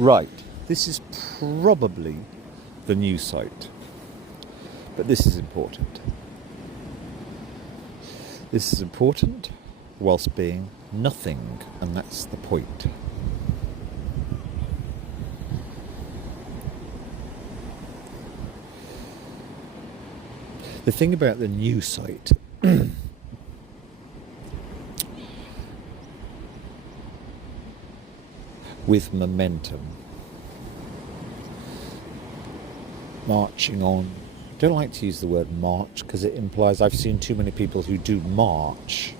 Right, this is probably the new site, but this is important. This is important whilst being nothing, and that's the point. The thing about the new site with momentum, marching on. I don't like to use the word march because it implies I've seen too many people who do march,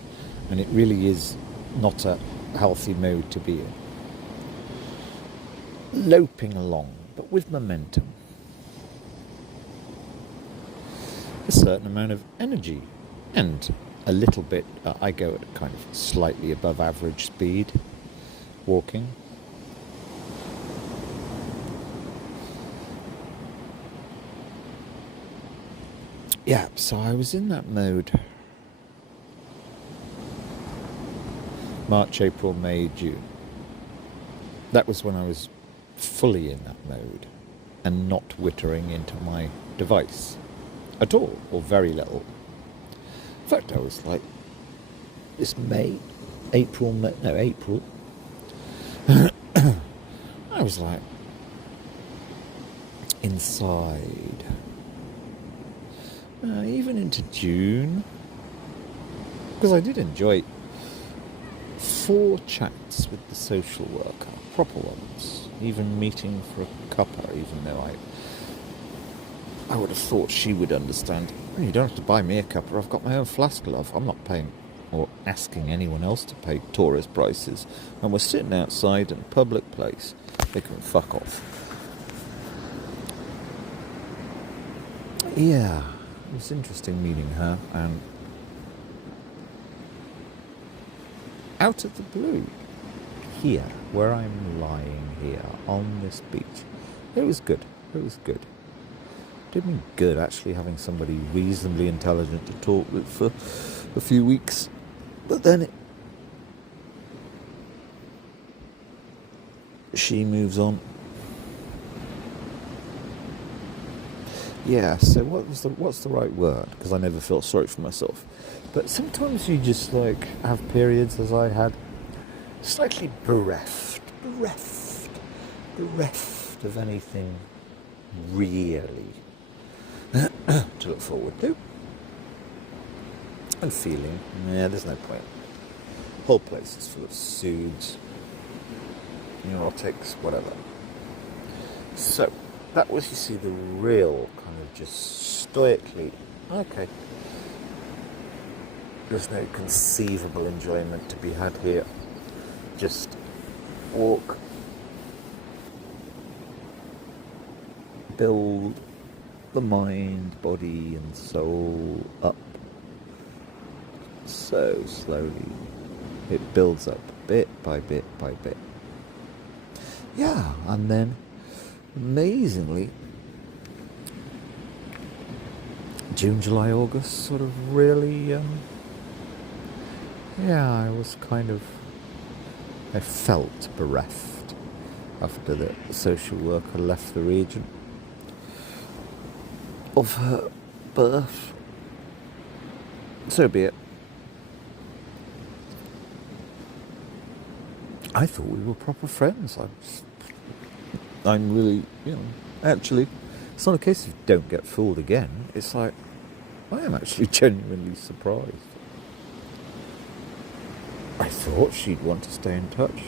and it really is not a healthy mode to be in. Loping along, but with momentum. A certain amount of energy and a little bit, I go at kind of slightly above average speed walking. Yeah, so I was in that mode. March, April, May, June. That was when I was fully in that mode and not wittering into my device at all, or very little. In fact, I was like, this April. I was like, inside. Even into June, because I did enjoy 4 chats with the social worker, proper ones, even meeting for a cuppa, even though I would have thought she would understand. You don't have to buy me a cuppa, I've got my own flask, love. I'm not paying or asking anyone else to pay tourist prices, and we're sitting outside in a public place. They can fuck off. Yeah, it was interesting meeting her, and out of the blue, here, where I'm lying here on this beach, it was good. Did me good actually having somebody reasonably intelligent to talk with for a few weeks, but then she moves on. Yeah, so what's the right word? Because I never felt sorry for myself. But sometimes you just like have periods, as I had, slightly bereft of anything really to look forward to. And feeling, there's no point. The whole place is full of soothes, neurotics, whatever. So, that was, you see, the real kind of just stoically, okay, there's no conceivable enjoyment to be had here. Just walk, build the mind, body and soul up so slowly. It builds up bit by bit by bit. Yeah, and then amazingly, June, July, August sort of really, I felt bereft after the social worker left the region of her birth. So be it. I thought we were proper friends. I'm really, actually, it's not a case of don't get fooled again. It's like, I am actually genuinely surprised. I thought she'd want to stay in touch.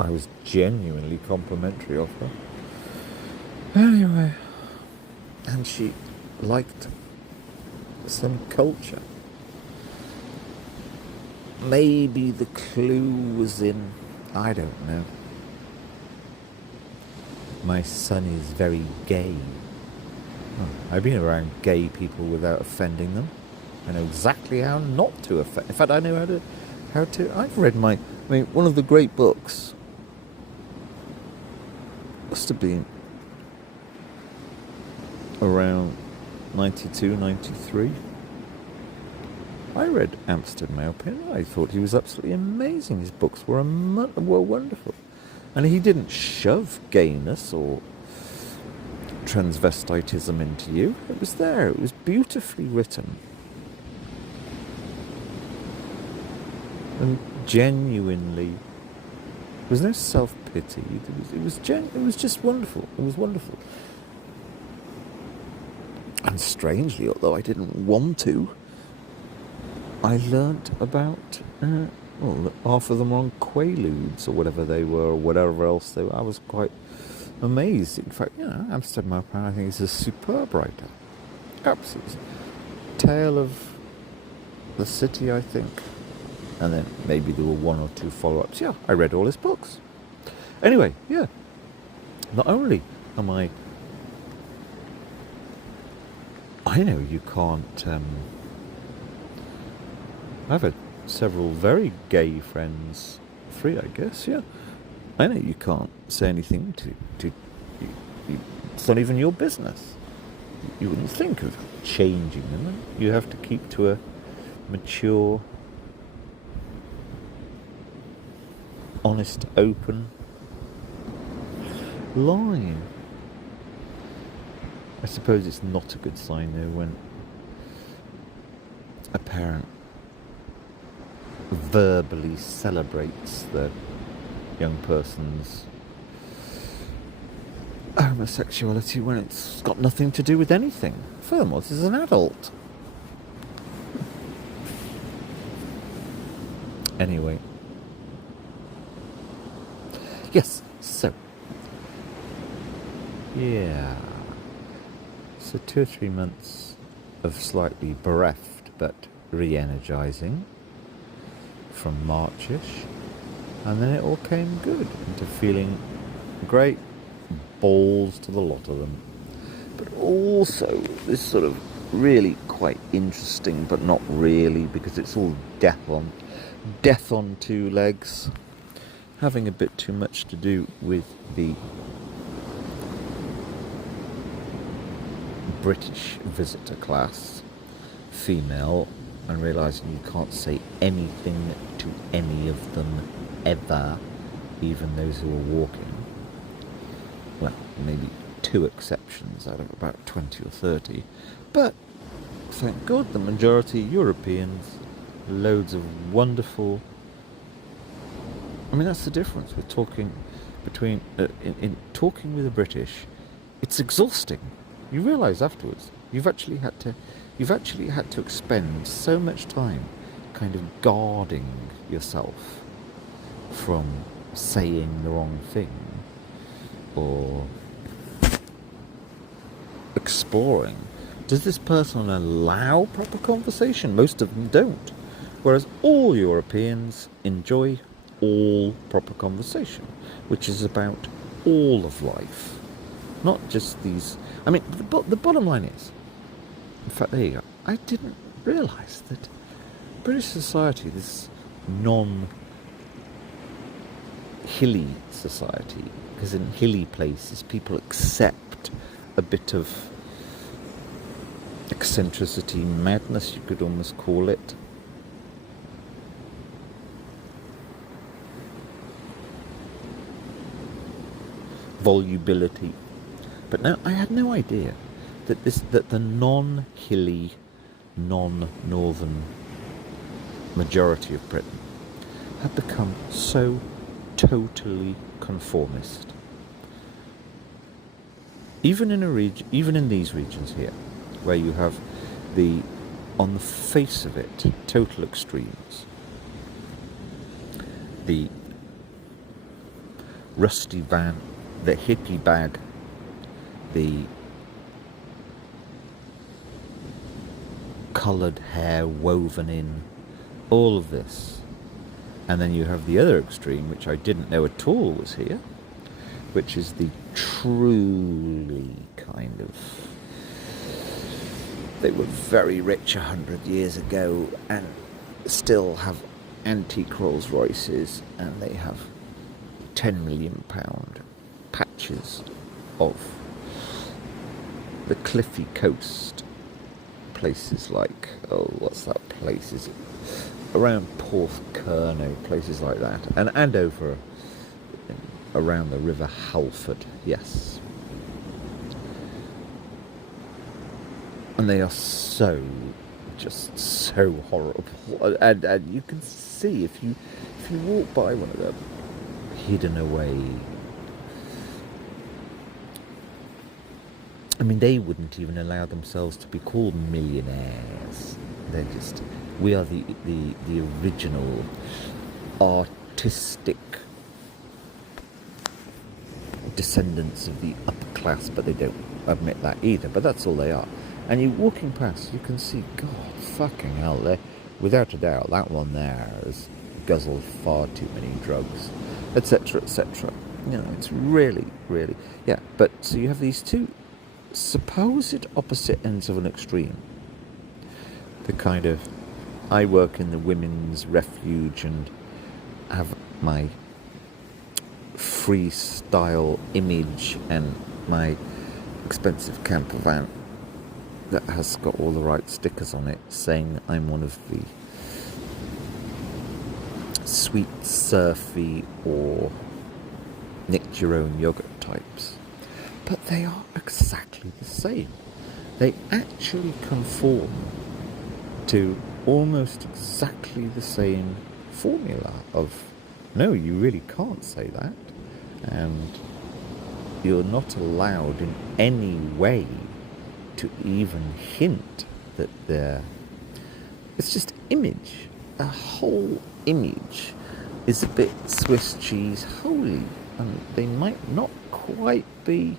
I was genuinely complimentary of her. Anyway, and she liked some culture. Maybe the clue was in, I don't know. My son is very gay. I've been around gay people without offending them. I know exactly how not to offend. In fact, I know how to. I've read one of the great books must have been around 92, 93. I read Amsterdam Mailpin. I thought he was absolutely amazing. His books were wonderful. And he didn't shove gayness or transvestitism into you. It was there. It was beautifully written. And genuinely, there was no self-pity. It was just wonderful. It was wonderful. And strangely, although I didn't want to, I learnt about, half of them were on Quaaludes or whatever they were, or whatever else they were. I was quite amazed. In fact, Amsterdam Mailpin, I think, is a superb writer. Absolutely. Tale of the City, I think. And then maybe there were one or two follow-ups. Yeah, I read all his books. Anyway, yeah. Not only am I know you can't... I've had several very gay friends. 3, I guess, yeah. I know you can't say anything to it's not even your business. You wouldn't think of changing them. You have to keep to a mature, honest, open line. I suppose it's not a good sign though when a parent verbally celebrates the young person's homosexuality when it's got nothing to do with anything. Furthermore, this is an adult. Anyway. Yes, so. Yeah. So 2 or 3 months of slightly bereft but re-energising from Marchish, and then it all came good into feeling great, balls to the lot of them, but also this sort of really quite interesting, but not really, because it's all death on 2 legs, having a bit too much to do with the British visitor class, female, and realising you can't say anything to any of them ever, even those who are walking. Well, maybe 2 exceptions out of about 20 or 30. But, thank God, the majority Europeans, loads of wonderful... I mean, that's the difference with talking between... in talking with the British, it's exhausting. You realise afterwards, you've actually had to expend so much time kind of guarding yourself from saying the wrong thing or exploring. Does this person allow proper conversation? Most of them don't. Whereas all Europeans enjoy all proper conversation, which is about all of life. Not just these... I mean, the bottom line is... In fact, there you go. I didn't realise that British society, this non-hilly society, because in hilly places people accept a bit of eccentricity, madness, you could almost call it. Volubility. But no, I had no idea that the non-hilly, non-northern majority of Britain had become so totally conformist. Even in these regions here, where you have on the face of it, total extremes. The rusty van, the hippie bag, the coloured hair woven in, all of this. And then you have the other extreme, which I didn't know at all was here, which is the truly kind of... They were very rich 100 years ago and still have antique Rolls Royces, and they have £10 million patches of the cliffy coast places like, oh, what's that place? Is it around Porthcurno, places like that, and over around the River Halford, yes. And they are just so horrible. And you can see if you walk by one of them, hidden away. I mean, they wouldn't even allow themselves to be called millionaires. They're just, we are the original artistic descendants of the upper class, but they don't admit that either. But that's all they are. And you walking past, you can see, God, fucking hell, there, without a doubt, that one there has guzzled far too many drugs, etc., etc. You know, it's really, really, yeah. But so you have these two supposed opposite ends of an extreme. The kind of, I work in the women's refuge and have my freestyle image and my expensive camper van that has got all the right stickers on it saying I'm one of the sweet surfy or nick your own yogurt types. But they are exactly the same. They actually conform to almost exactly the same formula of, no, you really can't say that, and you're not allowed in any way to even hint that they're... It's just image. A whole image is a bit Swiss cheese holy, and they might not quite be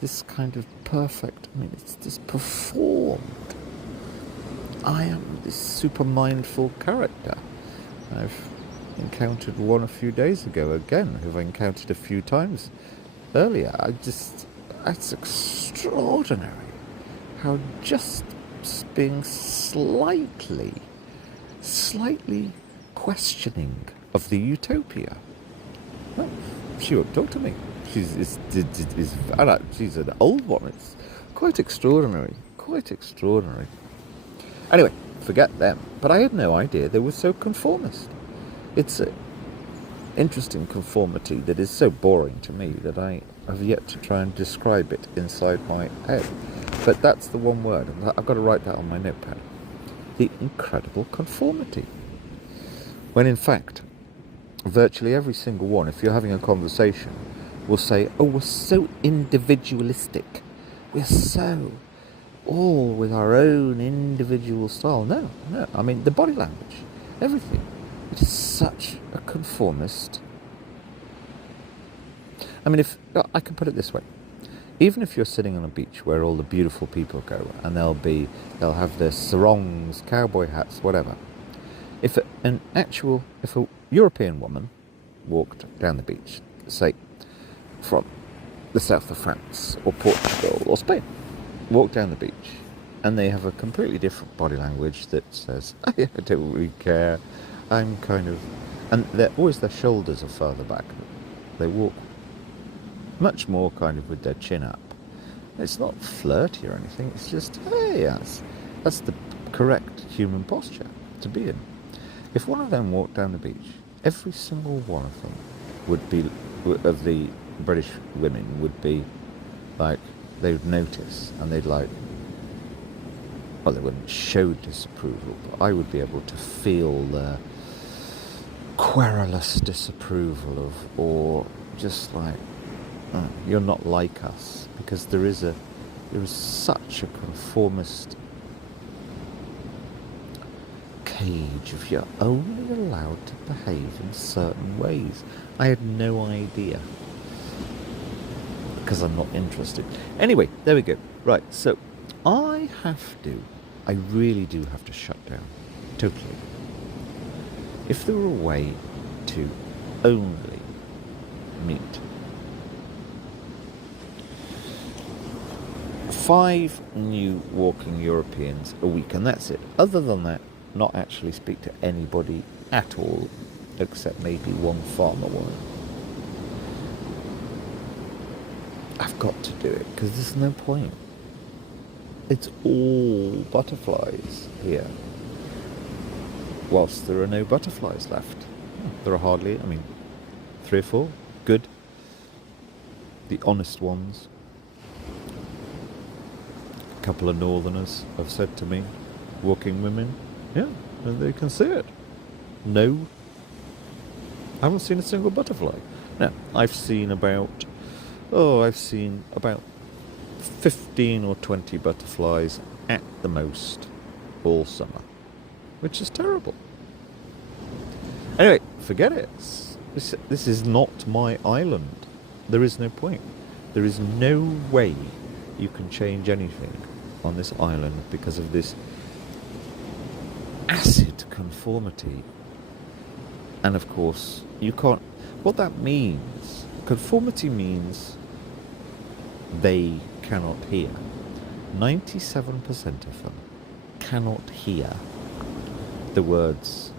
this kind of perfect... I mean, it's just performed. I am this super mindful character. I've encountered one a few days ago again, who I encountered a few times earlier. It's extraordinary how just being slightly questioning of the utopia. Well, she won't talk to me. She's an old one. It's quite extraordinary. Anyway, forget them. But I had no idea they were so conformist. It's an interesting conformity that is so boring to me that I have yet to try and describe it inside my head. But that's the one word, and I've got to write that on my notepad. The incredible conformity. When in fact, virtually every single one, if you're having a conversation, will say, oh, we're so individualistic. We're so all with our own individual style. No. I mean, the body language, everything. It is such a conformist. I mean, if I can put it this way. Even if you're sitting on a beach where all the beautiful people go, and they'll have their sarongs, cowboy hats, whatever. If a European woman walked down the beach, say from the south of France or Portugal or Spain, walked down the beach, and they have a completely different body language that says, I don't really care, I'm kind of... And their shoulders are further back. They walk much more kind of with their chin up. It's not flirty or anything, it's just, hey, that's the correct human posture to be in. If one of them walked down the beach, every single one of them would be, of the British women, would be like, they would notice, and they'd like, well, they wouldn't show disapproval, but I would be able to feel the querulous disapproval of, or just like, oh, you're not like us, because there is such a conformist cage if you're only allowed to behave in certain ways. I had no idea, because I'm not interested. Anyway, there we go. Right, so I really do have to shut down, totally. If there were a way to only meet 5 new walking Europeans a week, and that's it. Other than that, not actually speak to anybody at all, except maybe one farmer woman. I've got to do it, because there's no point. It's all butterflies here, whilst there are no butterflies left. There are hardly, 3 or 4, good, the honest ones. A couple of northerners have said to me, walking women, yeah, and they can see it. No, I haven't seen a single butterfly. Now, I've seen about 15 or 20 butterflies at the most all summer, which is terrible. Anyway, forget it. This is not my island. There is no point. There is no way you can change anything on this island because of this acid conformity. And of course, you can't. What that means, conformity means they cannot hear. 97% of them cannot hear the words,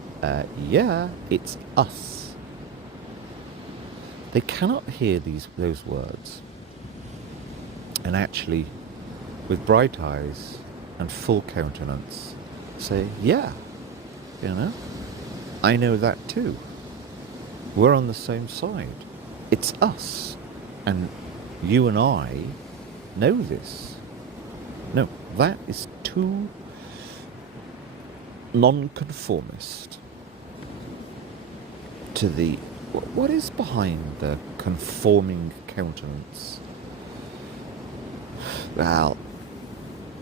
yeah, it's us. They cannot hear those words. And actually, with bright eyes and full countenance, say, yeah, I know that too. We're on the same side. It's us. And you and I know this. No, that is too nonconformist to the... What is behind the conforming countenance? Well,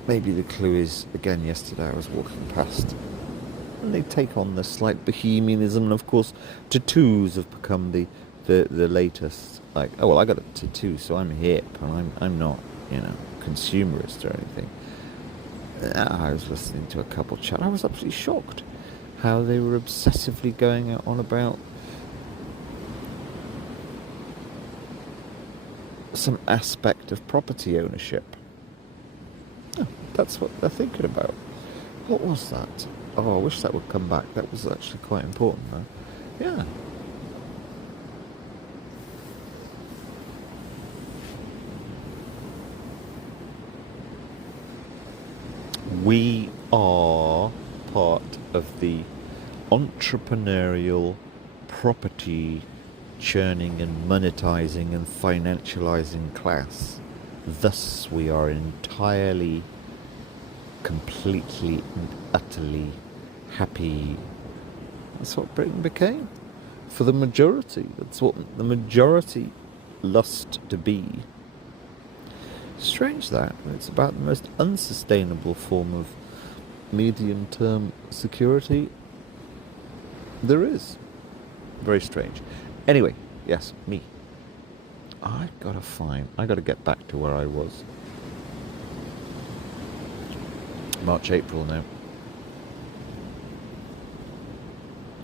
maybe the clue is, again, yesterday I was walking past and they take on the slight bohemianism, and of course tattoos have become the latest, like, oh well, I got a tattoo so I'm hip and I'm not, consumerist or anything. I was listening to a couple chat. I was absolutely shocked how they were obsessively going on about some aspect of property ownership. Oh, that's what they're thinking about. What was that? Oh, I wish that would come back. That was actually quite important, though. Yeah. We are part of the entrepreneurial property churning and monetizing and financializing class. Thus, we are entirely, completely and utterly happy. That's what Britain became. For the majority. That's what the majority lust to be. Strange that. It's about the most unsustainable form of medium-term security there is. Very strange. Anyway, yes, me. I gotta get back to where I was. March, April now.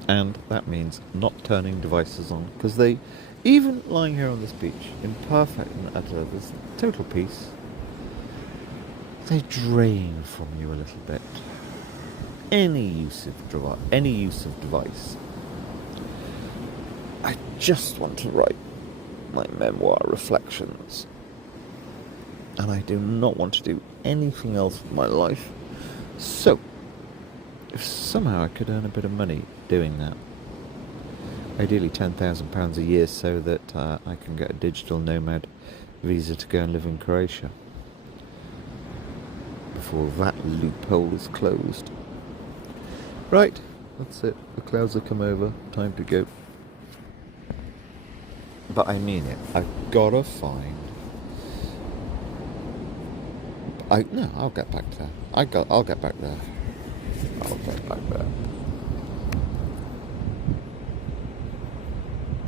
And that means not turning devices on, because they, even lying here on this beach, in perfect and utter this total peace, they drain from you a little bit. Any use of device. I just want to write my memoir reflections, and I do not want to do anything else with my life. So, if somehow I could earn a bit of money doing that, ideally £10,000 a year, so that I can get a digital nomad visa to go and live in Croatia before that loophole is closed. Right, that's it. The clouds have come over. Time to go. But I mean it. I've gotta find. I'll get back there. I'll get back there. I'll get back there.